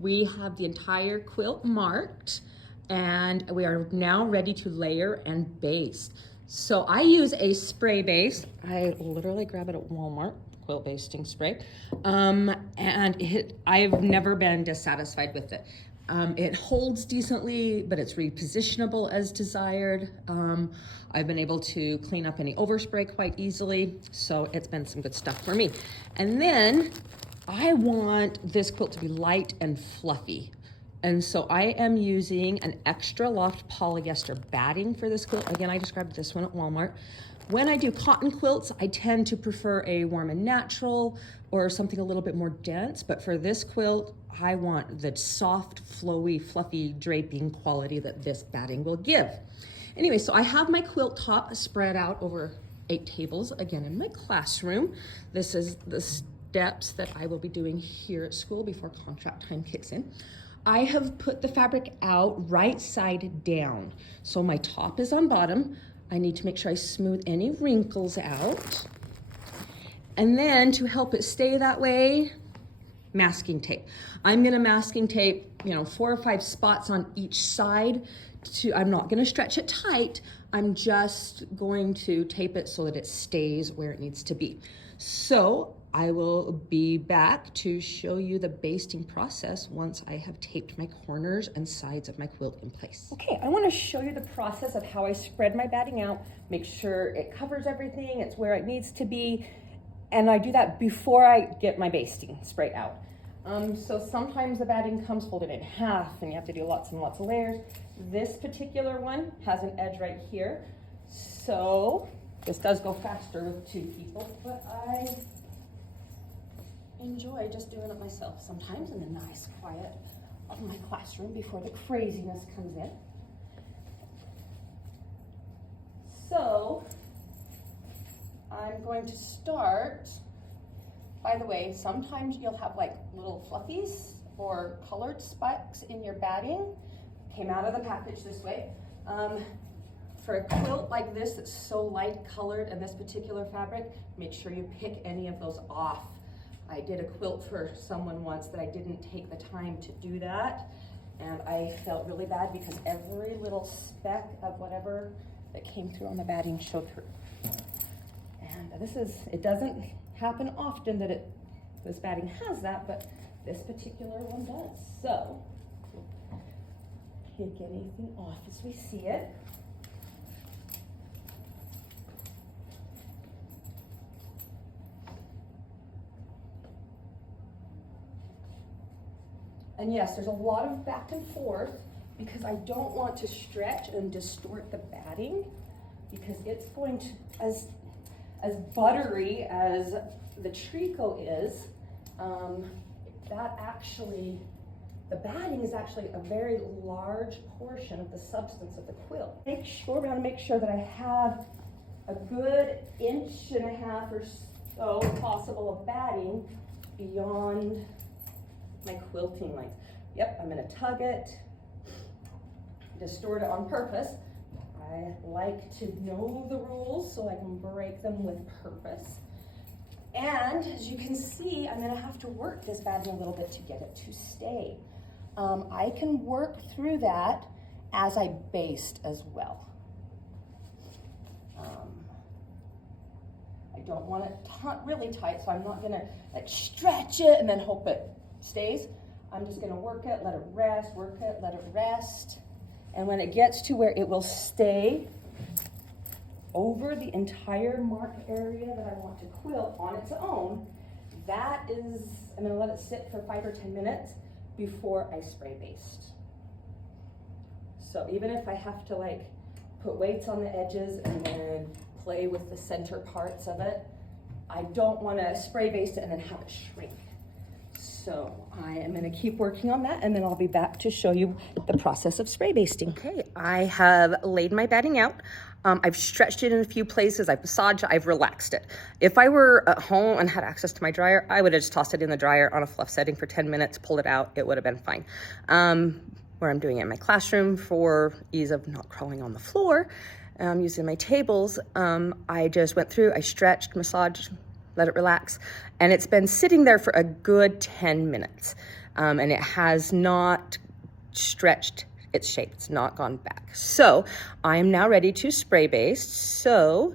We have the entire quilt marked and we are now ready to layer and baste. So I use a spray base. I literally grab it at Walmart, quilt basting spray. I've never been dissatisfied with it. It holds decently, but it's repositionable as desired. I've been able to clean up any overspray quite easily, so it's been some good stuff for me. And then I want this quilt to be light and fluffy. And so I am using an extra loft polyester batting for this quilt. Again, I just grabbed this one at Walmart. When I do cotton quilts, I tend to prefer a warm and natural or something a little bit more dense. But for this quilt, I want the soft, flowy, fluffy draping quality that this batting will give. Anyway, so I have my quilt top spread out over 8 tables, again in my classroom. This is the steps that I will be doing here at school before contract time kicks in. I have put the fabric out right side down. So my top is on bottom. I need to make sure I smooth any wrinkles out. And then to help it stay that way, masking tape. I'm gonna masking tape, 4 or 5 spots on each side. I'm not gonna stretch it tight. I'm just going to tape it so that it stays where it needs to be. So I will be back to show you the basting process once I have taped my corners and sides of my quilt in place. Okay, I want to show you the process of how I spread my batting out, make sure it covers everything, it's where it needs to be, and I do that before I get my basting spray out. So sometimes the batting comes folded in half and you have to do lots and lots of layers. This particular one has an edge right here, so this does go faster with 2 people, but I enjoy just doing it myself sometimes in the nice quiet of my classroom before the craziness comes in. So I'm going to start, by the way, sometimes you'll have like little fluffies or colored specks in your batting. Came out of the package this way. For a quilt like this that's so light colored and this particular fabric, make sure you pick any of those off. I did a quilt for someone once that I didn't take the time to do that, and I felt really bad because every little speck of whatever that came through on the batting showed through. And it doesn't happen often that this batting has that, but this particular one does. So, pick anything off as we see it. And yes, there's a lot of back and forth because I don't want to stretch and distort the batting because it's going to, as buttery as the tricot is, the batting is actually a very large portion of the substance of the quilt. We want to make sure that I have a good 1.5 inches or so possible of batting beyond my quilting length. Yep, I'm gonna tug it, distort it on purpose. I like to know the rules so I can break them with purpose. And as you can see, I'm gonna have to work this batting a little bit to get it to stay. I can work through that as I baste as well. I don't want it really tight, so I'm not gonna stretch it and then hope it stays. I'm just gonna work it, let it rest, work it, let it rest. And when it gets to where it will stay over the entire marked area that I want to quilt on its own, I'm gonna let it sit for 5 or 10 minutes before I spray baste. So even if I have to put weights on the edges and then play with the center parts of it, I don't wanna spray baste it and then have it shrink. So I am gonna keep working on that and then I'll be back to show you the process of spray basting. Okay, I have laid my batting out. I've stretched it in a few places, I've massaged it, I've relaxed it. If I were at home and had access to my dryer, I would have just tossed it in the dryer on a fluff setting for 10 minutes, pulled it out, it would have been fine. Where I'm doing it in my classroom for ease of not crawling on the floor, using my tables, I just went through, I stretched, massaged, let it relax, and it's been sitting there for a good 10 minutes. and it has not stretched its shape. It's not gone back. So I am now ready to spray baste. So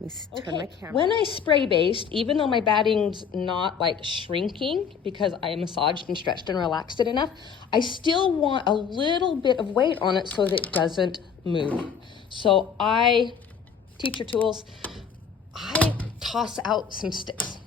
let me turn my camera. When I spray baste, even though my batting's not like shrinking because I massaged and stretched and relaxed it enough, I still want a little bit of weight on it so that it doesn't move. So teacher tools, I toss out some sticks.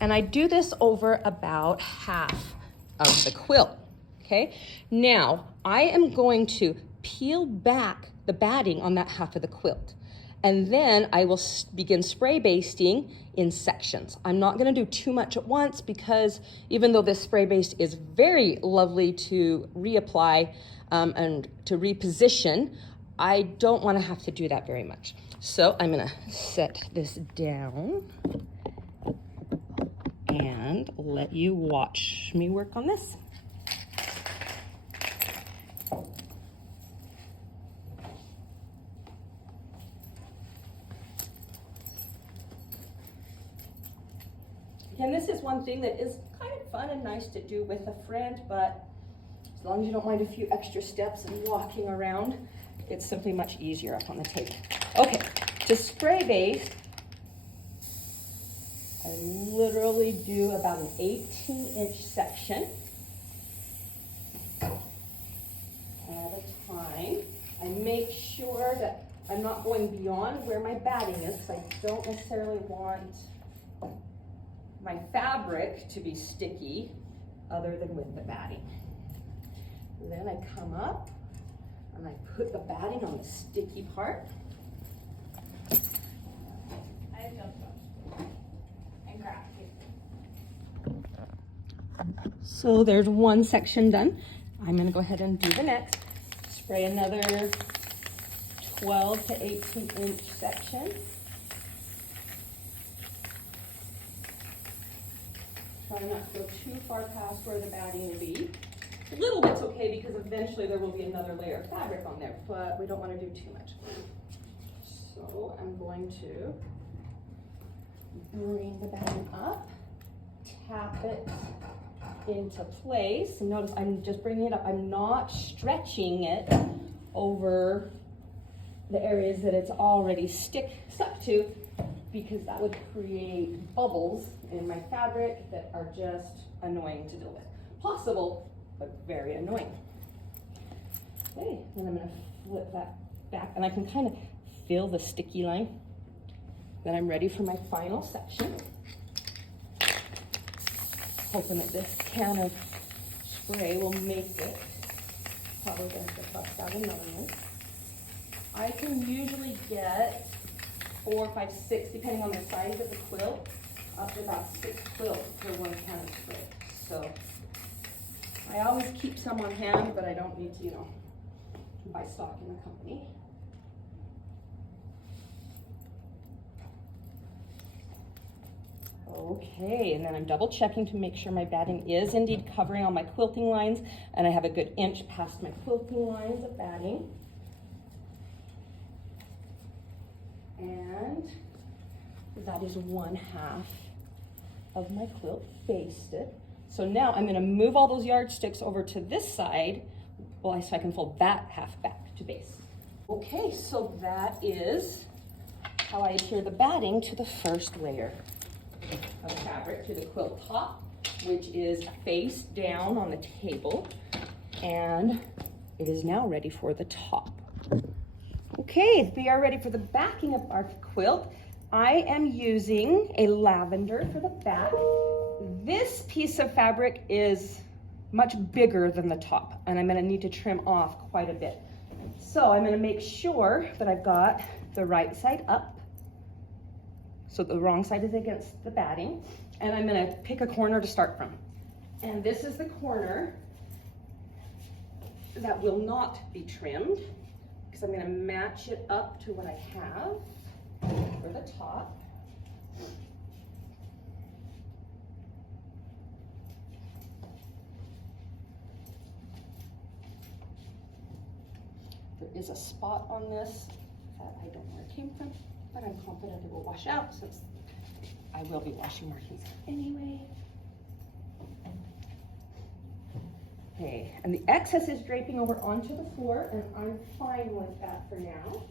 And I do this over about half of the quilt, okay? Now, I am going to peel back the batting on that half of the quilt. And then I will begin spray basting in sections. I'm not gonna do too much at once because even though this spray baste is very lovely to reapply and to reposition, I don't wanna have to do that very much. So I'm gonna set this down and let you watch me work on this. And this is one thing that is kind of fun and nice to do with a friend, but as long as you don't mind a few extra steps and walking around, it's simply much easier up on the table. Okay, to spray baste, I literally do about an 18-inch section at a time. I make sure that I'm not going beyond where my batting is because I don't necessarily want my fabric to be sticky other than with the batting. Then I come up and I put the batting on the sticky part. So there's one section done. I'm gonna go ahead and do the next. Spray another 12 to 18-inch section. Try not to go too far past where the batting will be. A little bit's okay because eventually there will be another layer of fabric on there, but we don't want to do too much. So I'm going to bring the batting up, tap it into place. And notice I'm just bringing it up. I'm not stretching it over the areas that it's already stuck to, because that would create bubbles in my fabric that are just annoying to deal with. Possible, but very annoying. Okay, then I'm gonna flip that back and I can kind of feel the sticky line. Then I'm ready for my final section. Hoping that this can of spray will make it. Probably gonna have to bust out another one. I can usually get 4, 5, 6, depending on the size of the quilt, up to about 6 quilts per 1 can of spray. So I always keep some on hand, but I don't need to, buy stock in the company. Okay, and then I'm double checking to make sure my batting is indeed covering all my quilting lines, and I have a good inch past my quilting lines of batting. And that is 1/2 of my quilt basted. So now I'm gonna move all those yardsticks over to this side, so I can fold that half back to base. Okay, so that is how I adhere the batting to the first layer of fabric to the quilt top, which is face down on the table, and it is now ready for the top. Okay, we are ready for the backing of our quilt. I am using a lavender for the back. This piece of fabric is much bigger than the top, and I'm gonna need to trim off quite a bit. So I'm gonna make sure that I've got the right side up, so the wrong side is against the batting, and I'm gonna pick a corner to start from. And this is the corner that will not be trimmed, because I'm gonna match it up to what I have for the top. There is a spot on this that I don't know where it came from, but I'm confident it will wash out since I will be washing markings anyway. Okay, and the excess is draping over onto the floor, and I'm fine with that for now.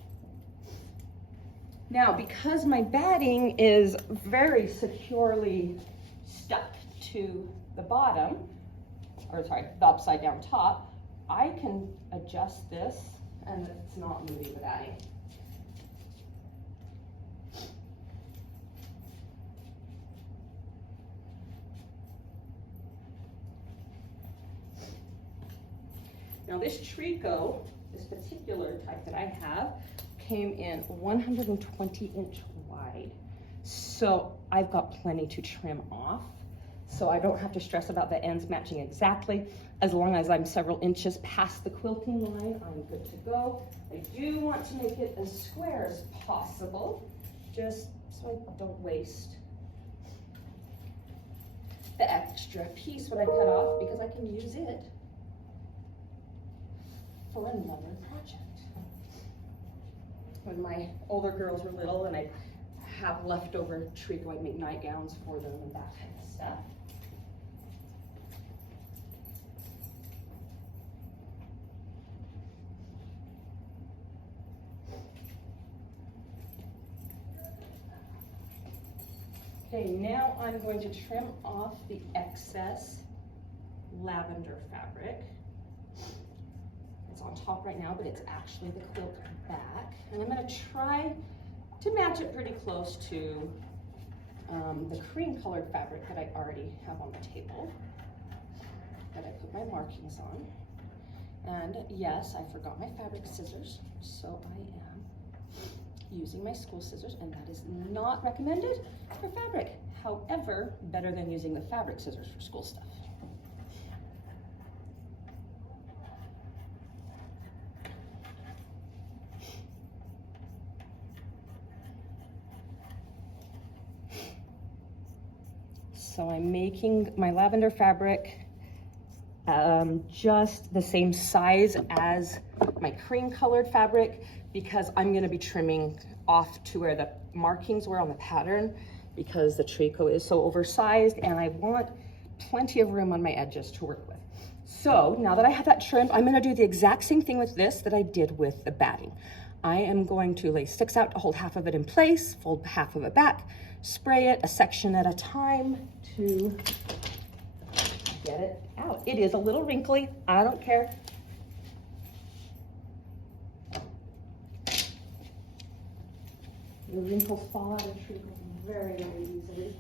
Now, because my batting is very securely stuck to the bottom, or sorry, the upside down top, I can adjust this and it's not moving the batting. Now this tricot, this particular type that I have, came in 120-inch wide. So I've got plenty to trim off. So I don't have to stress about the ends matching exactly. As long as I'm several inches past the quilting line, I'm good to go. I do want to make it as square as possible, just so I don't waste the extra piece when I cut off, because I can use it for another project. When my older girls were little and I have leftover tricot, I'd make nightgowns for them and that kind of stuff. Okay, now I'm going to trim off the excess lavender fabric. It's on top right now, but it's actually the quilt back. And I'm going to try to match it pretty close to the cream colored fabric that I already have on the table, that I put my markings on. And yes, I forgot my fabric scissors, so I am using my school scissors, and that is not recommended for fabric. However, better than using the fabric scissors for school stuff. So I'm making my lavender fabric just the same size as my cream colored fabric, because I'm gonna be trimming off to where the markings were on the pattern, because the tricot is so oversized and I want plenty of room on my edges to work with. So now that I have that trimmed, I'm gonna do the exact same thing with this that I did with the batting. I am going to lay sticks out to hold half of it in place, fold half of it back, spray it a section at a time to get it out. It is a little wrinkly, I don't care. The wrinkles fall out of tricot very, very easily.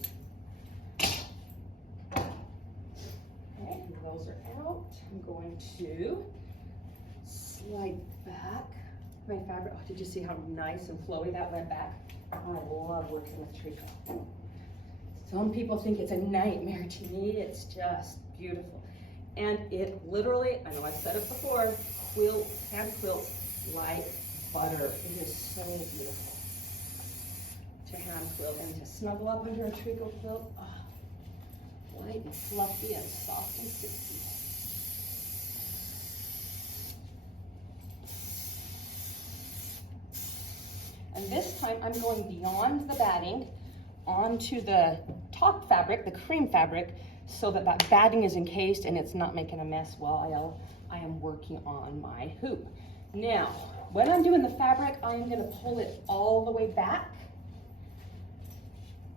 Okay, those are out. I'm going to slide back my fabric. Oh, did you see how nice and flowy that went back? I love working with tricot. Some people think it's a nightmare. To me, it's just beautiful. And it literally, I know I've said it before, hand quilt like butter. It is so beautiful to hand quilt and to snuggle up under a tricot quilt. Oh, light and fluffy and soft and silky. And this time I'm going beyond the batting onto the top fabric, the cream fabric, so that that batting is encased and it's not making a mess while I am working on my hoop. Now, when I'm doing the fabric, I'm gonna pull it all the way back.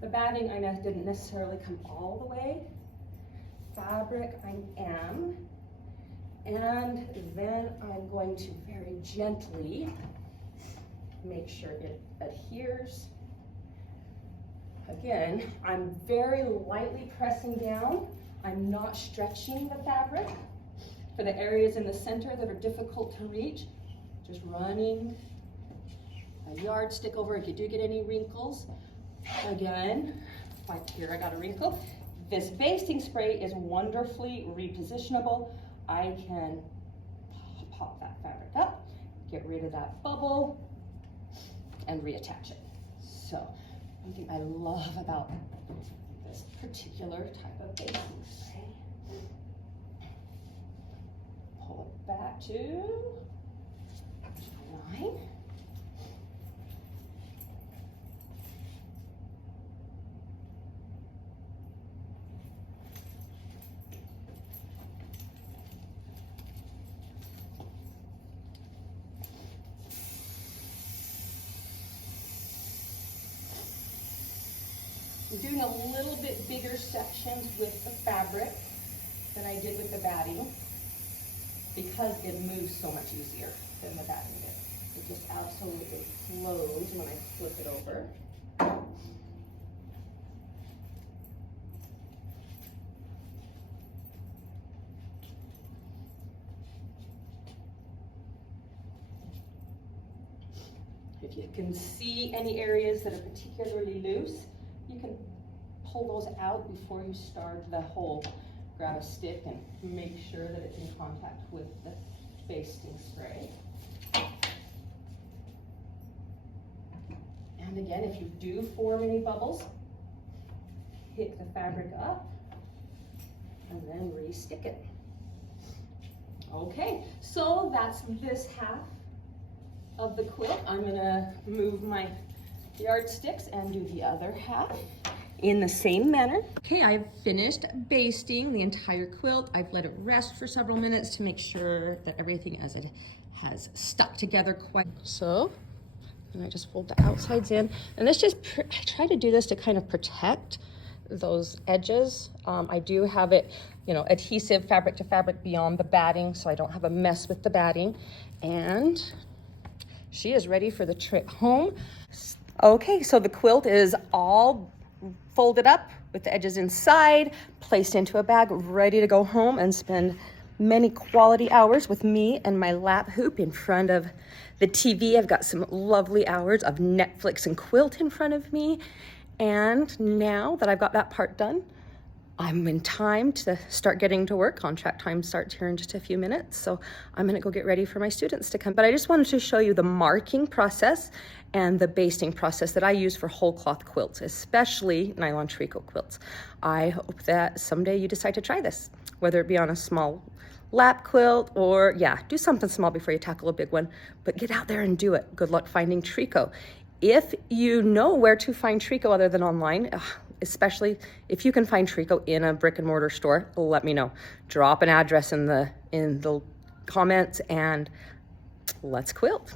The batting, I know, didn't necessarily come all the way. Fabric, I am. And then I'm going to very gently make sure it adheres. Again, I'm very lightly pressing down. I'm not stretching the fabric for the areas in the center that are difficult to reach. Just running a yardstick over if you do get any wrinkles. Again, like here I got a wrinkle. This basting spray is wonderfully repositionable. I can pop that fabric up, get rid of that bubble, and reattach it. So, one thing I love about this particular type of basting spray. Pull it back to 9. I'm doing a little bit bigger sections with the fabric than I did with the batting because it moves so much easier than the batting did. It just absolutely flows when I flip it over. If you can see any areas that are particularly loose, you can pull those out before you start the whole. Grab a stick and make sure that it's in contact with the basting spray. And again, if you do form any bubbles, pick the fabric up and then re-stick it. Okay, so that's this half of the quilt. I'm gonna move my yardsticks and do the other half in the same manner. Okay, I've finished basting the entire quilt. I've let it rest for several minutes to make sure that everything as it has stuck together quite. So, and I just fold the outsides in. And this just, I try to do this to kind of protect those edges. I do have it, you know, adhesive fabric to fabric beyond the batting, so I don't have a mess with the batting. And she is ready for the trip home. Okay, so the quilt is all folded up with the edges inside, placed into a bag, ready to go home and spend many quality hours with me and my lap hoop in front of the TV. I've got some lovely hours of Netflix and quilt in front of me. And now that I've got that part done, I'm in time to start getting to work. Contract time starts here in just a few minutes. So I'm gonna go get ready for my students to come. But I just wanted to show you the marking process and the basting process that I use for whole cloth quilts, especially nylon tricot quilts. I hope that someday you decide to try this, whether it be on a small lap quilt or yeah, do something small before you tackle a big one, but get out there and do it. Good luck finding tricot. If you know where to find tricot other than online, especially if you can find tricot in a brick and mortar store, let me know. Drop an address in the comments and let's quilt.